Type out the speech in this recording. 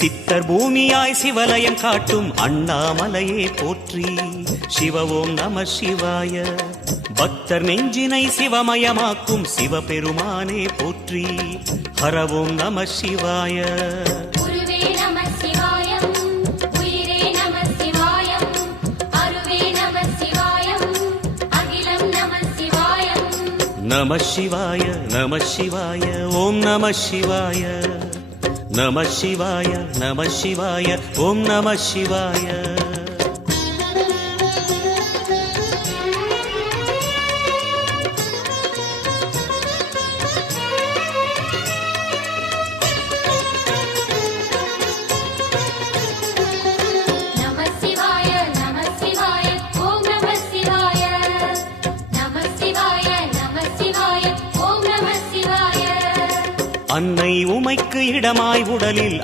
சித்தர் பூமியாய் சிவலயம் காட்டும் அண்ணாமலையே போற்றி. சிவ ஓம் நம சிவாய. பக்தர் நெஞ்சினை சிவமயமாக்கும் சிவபெருமானே போற்றி. ஹர ஓம் நம சிவாய. நம சிவாய நம சிவாய ஓம் நம சிவாய. நம சிவாய நம சிவாய ஓம் நம சிவாய. அன்னை உமைக்கு இடமாய் உடலில்